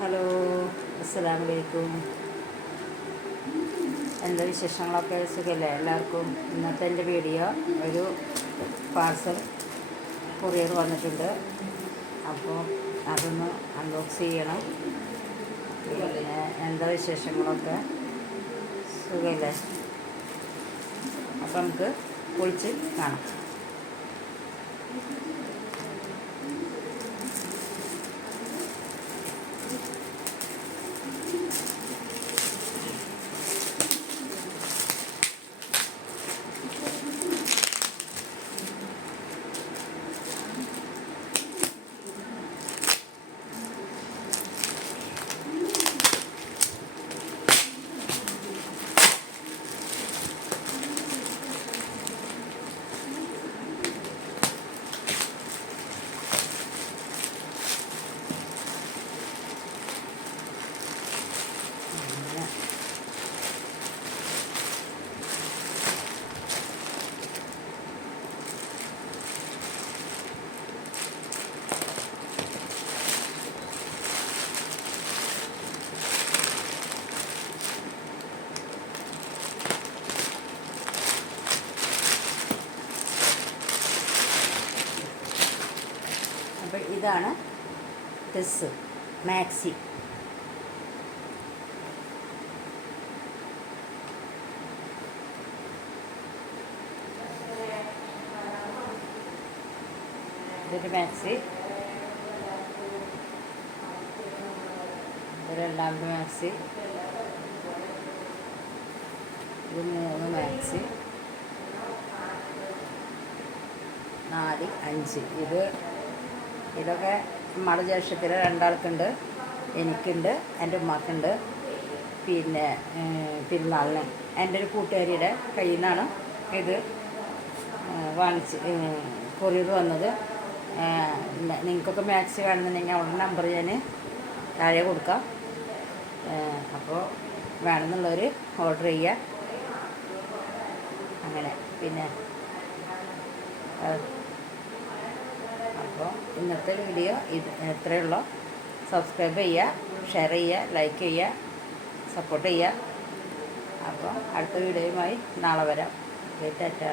Hello, അസ്സലാമു അലൈക്കും. എന്താ വിശേഷങ്ങളൊക്കെ? സുഖമല്ലേ എല്ലാവർക്കും? ഇന്നത്തെ എൻ്റെ വീഡിയോ ഒരു പാർസൽ കൊറിയർ വന്നിട്ടുണ്ട്. അപ്പോൾ അതൊന്ന് അൺബോക്സ് ചെയ്യണം. പിന്നെ എന്താ വിശേഷങ്ങളൊക്കെ? സുഖമല്ലേ? അപ്പോൾ നമുക്ക് പൊളിച്ച് കാണാം. അപ്പോൾ ഇതാണ് ഡ്രസ്സ് മാക്സി. ഇതൊരു മാക്സി, ഇത് രണ്ടാമത്തെ മാക്സി, ഇത് 3 മാക്സി, 4, 5. ഇതൊക്കെ നമ്മുടെ ജ്യേഷ്ഠത്തിൽ 2 ആൾക്കുണ്ട്, എനിക്കുണ്ട്, എൻ്റെ ഉമ്മാക്കുണ്ട്. പിന്നെ പെരുന്നാളിന് എൻ്റെ ഒരു കൂട്ടുകാരിയുടെ കയ്യിൽ നിന്നാണ് ഇത് കൊറിയർ വന്നത്. നിങ്ങൾക്കൊക്കെ മാക്സി വേണമെന്നുണ്ടെങ്കിൽ അവളുടെ നമ്പർ ഞാൻ താഴെ കൊടുക്കാം. അപ്പോൾ വേണമെന്നുള്ളവർ ഓർഡർ ചെയ്യുക. അങ്ങനെ പിന്നെ അപ്പോൾ ഇന്നത്തെ വീഡിയോ ഇത് എത്രയുള്ളൂ. സബ്സ്ക്രൈബ് ചെയ്യുക, ഷെയർ ചെയ്യുക, ലൈക്ക് ചെയ്യുക, സപ്പോർട്ട് ചെയ്യുക. അപ്പോൾ അടുത്ത വീഡിയോയുമായി നാളെ വരാം. ടാറ്റാ.